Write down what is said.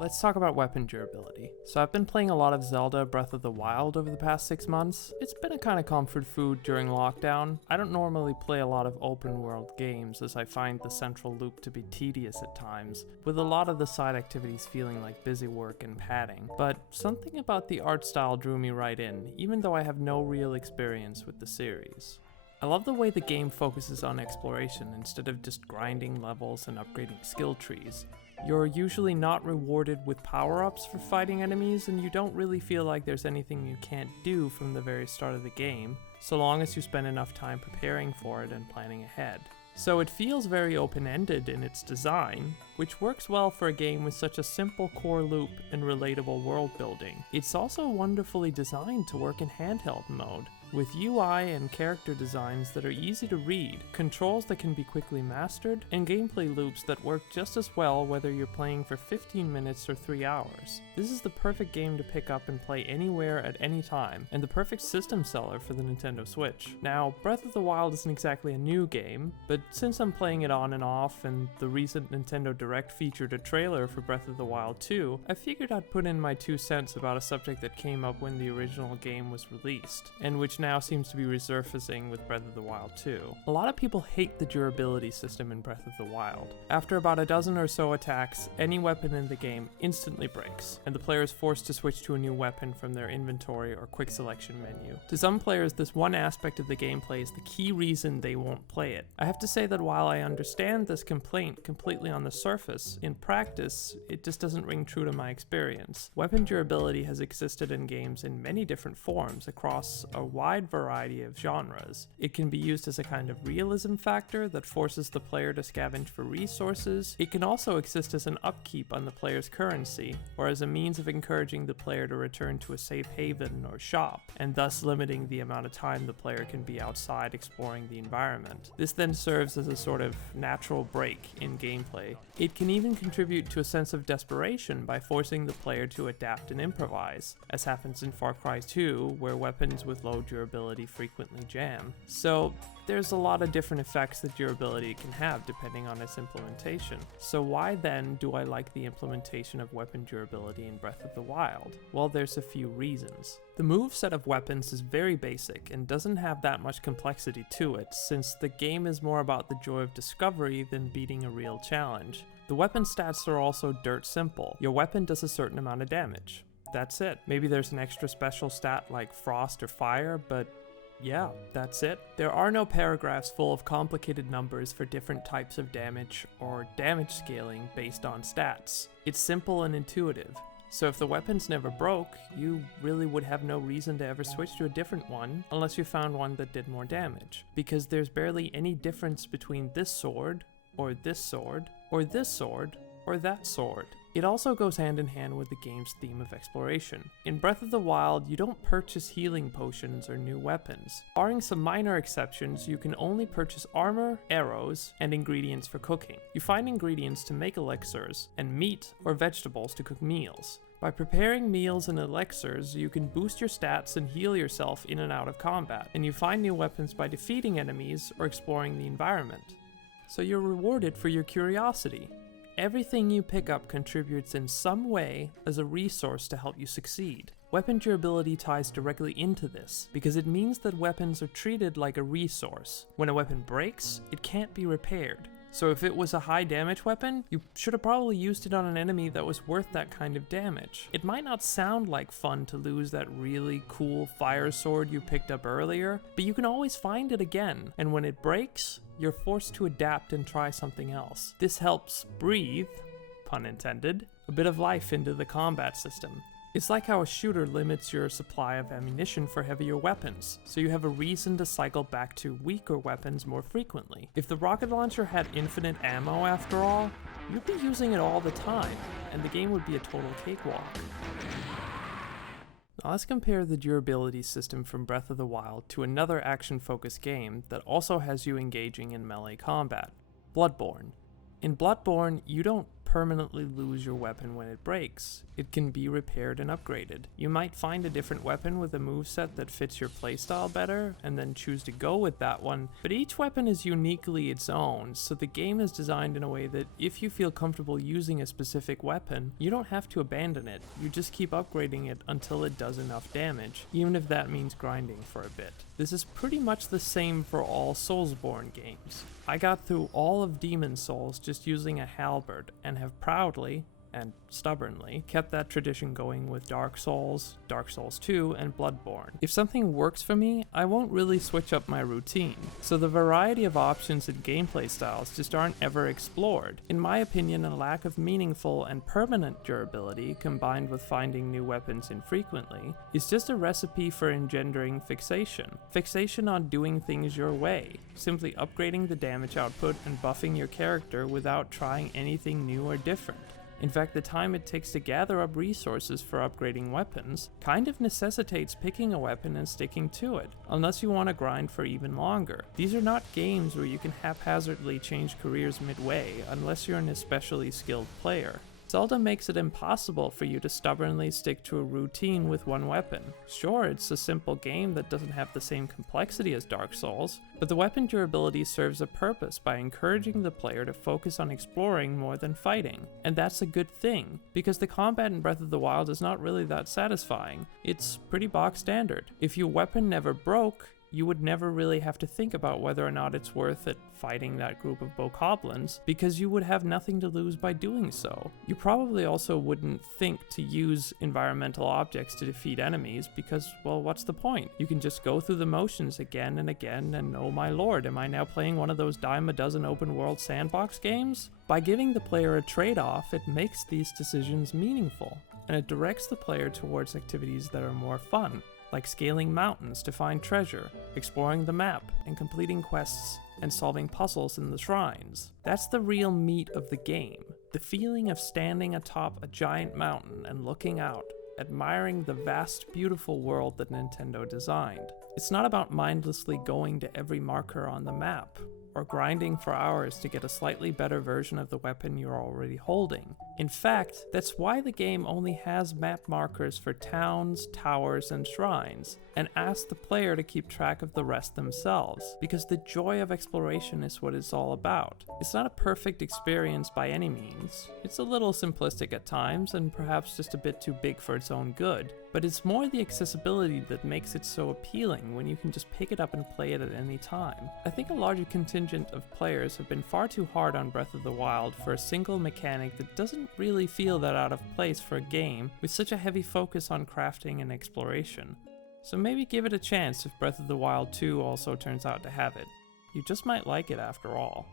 Let's talk about weapon durability. So I've been playing a lot of Zelda Breath of the Wild over the past 6 months. It's been a kind of comfort food during lockdown. I don't normally play a lot of open world games as I find the central loop to be tedious at times, with a lot of the side activities feeling like busy work and padding. But something about the art style drew me right in, even though I have no real experience with the series. I love the way the game focuses on exploration instead of just grinding levels and upgrading skill trees. You're usually not rewarded with power-ups for fighting enemies, and you don't really feel like there's anything you can't do from the very start of the game, so long as you spend enough time preparing for it and planning ahead. So it feels very open-ended in its design, which works well for a game with such a simple core loop and relatable world building. It's also wonderfully designed to work in handheld mode, with UI and character designs that are easy to read, controls that can be quickly mastered, and gameplay loops that work just as well whether you're playing for 15 minutes or 3 hours. This is the perfect game to pick up and play anywhere at any time, and the perfect system seller for the Nintendo Switch. Now, Breath of the Wild isn't exactly a new game, but since I'm playing it on and off, and the recent Nintendo Direct featured a trailer for Breath of the Wild 2, I figured I'd put in my 2 cents about a subject that came up when the original game was released, and which now seems to be resurfacing with Breath of the Wild 2. A lot of people hate the durability system in Breath of the Wild. After about a dozen or so attacks, any weapon in the game instantly breaks, and the player is forced to switch to a new weapon from their inventory or quick selection menu. To some players, this one aspect of the gameplay is the key reason they won't play it. I have to say that while I understand this complaint completely on the surface, in practice, it just doesn't ring true to my experience. Weapon durability has existed in games in many different forms across a wide variety of genres. It can be used as a kind of realism factor that forces the player to scavenge for resources. It can also exist as an upkeep on the player's currency, or as a means of encouraging the player to return to a safe haven or shop, and thus limiting the amount of time the player can be outside exploring the environment. This then serves as a sort of natural break in gameplay. It can even contribute to a sense of desperation by forcing the player to adapt and improvise, as happens in Far Cry 2, where weapons with low durability frequently jam. So there's a lot of different effects that durability can have depending on its implementation. So why then do I like the implementation of weapon durability in Breath of the Wild? Well, there's a few reasons. The moveset of weapons is very basic and doesn't have that much complexity to it, since the game is more about the joy of discovery than beating a real challenge. The weapon stats are also dirt simple. Your weapon does a certain amount of damage. That's it. Maybe there's an extra special stat like frost or fire, but yeah, that's it. There are no paragraphs full of complicated numbers for different types of damage or damage scaling based on stats. It's simple and intuitive. So if the weapons never broke, you really would have no reason to ever switch to a different one unless you found one that did more damage, because there's barely any difference between this sword, or this sword, or this sword, or that sword. It also goes hand in hand with the game's theme of exploration. In Breath of the Wild, you don't purchase healing potions or new weapons. Barring some minor exceptions, you can only purchase armor, arrows, and ingredients for cooking. You find ingredients to make elixirs, and meat or vegetables to cook meals. By preparing meals and elixirs, you can boost your stats and heal yourself in and out of combat, and you find new weapons by defeating enemies or exploring the environment. So you're rewarded for your curiosity. Everything you pick up contributes in some way as a resource to help you succeed. Weapon durability ties directly into this, because it means that weapons are treated like a resource. When a weapon breaks, it can't be repaired. So if it was a high damage weapon, you should have probably used it on an enemy that was worth that kind of damage. It might not sound like fun to lose that really cool fire sword you picked up earlier, but you can always find it again, and when it breaks, you're forced to adapt and try something else. This helps breathe, pun intended, a bit of life into the combat system. It's like how a shooter limits your supply of ammunition for heavier weapons, so you have a reason to cycle back to weaker weapons more frequently. If the rocket launcher had infinite ammo after all, you'd be using it all the time, and the game would be a total cakewalk. Now let's compare the durability system from Breath of the Wild to another action-focused game that also has you engaging in melee combat, Bloodborne. In Bloodborne, you don't permanently lose your weapon when it breaks. It can be repaired and upgraded. You might find a different weapon with a moveset that fits your playstyle better, and then choose to go with that one, but each weapon is uniquely its own, so the game is designed in a way that if you feel comfortable using a specific weapon, you don't have to abandon it. You just keep upgrading it until it does enough damage, even if that means grinding for a bit. This is pretty much the same for all Soulsborne games. I got through all of Demon Souls just using a halberd, and have proudly, and stubbornly, kept that tradition going with Dark Souls, Dark Souls 2, and Bloodborne. If something works for me, I won't really switch up my routine, so the variety of options and gameplay styles just aren't ever explored. In my opinion, a lack of meaningful and permanent durability, combined with finding new weapons infrequently, is just a recipe for engendering fixation. Fixation on doing things your way, simply upgrading the damage output and buffing your character without trying anything new or different. In fact, the time it takes to gather up resources for upgrading weapons kind of necessitates picking a weapon and sticking to it, unless you want to grind for even longer. These are not games where you can haphazardly change careers midway, unless you're an especially skilled player. Zelda makes it impossible for you to stubbornly stick to a routine with one weapon. Sure, it's a simple game that doesn't have the same complexity as Dark Souls, but the weapon durability serves a purpose by encouraging the player to focus on exploring more than fighting. And that's a good thing, because the combat in Breath of the Wild is not really that satisfying. It's pretty box standard. If your weapon never broke, you would never really have to think about whether or not it's worth it fighting that group of bokoblins, because you would have nothing to lose by doing so. You probably also wouldn't think to use environmental objects to defeat enemies, because, well, what's the point? You can just go through the motions again and again, and oh my lord, am I now playing one of those dime a dozen open world sandbox games? By giving the player a trade-off, it makes these decisions meaningful, and it directs the player towards activities that are more fun, like scaling mountains to find treasure, exploring the map, and completing quests and solving puzzles in the shrines. That's the real meat of the game, the feeling of standing atop a giant mountain and looking out, admiring the vast, beautiful world that Nintendo designed. It's not about mindlessly going to every marker on the map, or grinding for hours to get a slightly better version of the weapon you're already holding. In fact, that's why the game only has map markers for towns, towers, and shrines, and asks the player to keep track of the rest themselves, because the joy of exploration is what it's all about. It's not a perfect experience by any means. It's a little simplistic at times, and perhaps just a bit too big for its own good, but it's more the accessibility that makes it so appealing when you can just pick it up and play it at any time. I think a larger contingent of players have been far too hard on Breath of the Wild for a single mechanic that doesn't really feel that out of place for a game with such a heavy focus on crafting and exploration. So maybe give it a chance if Breath of the Wild 2 also turns out to have it. You just might like it after all.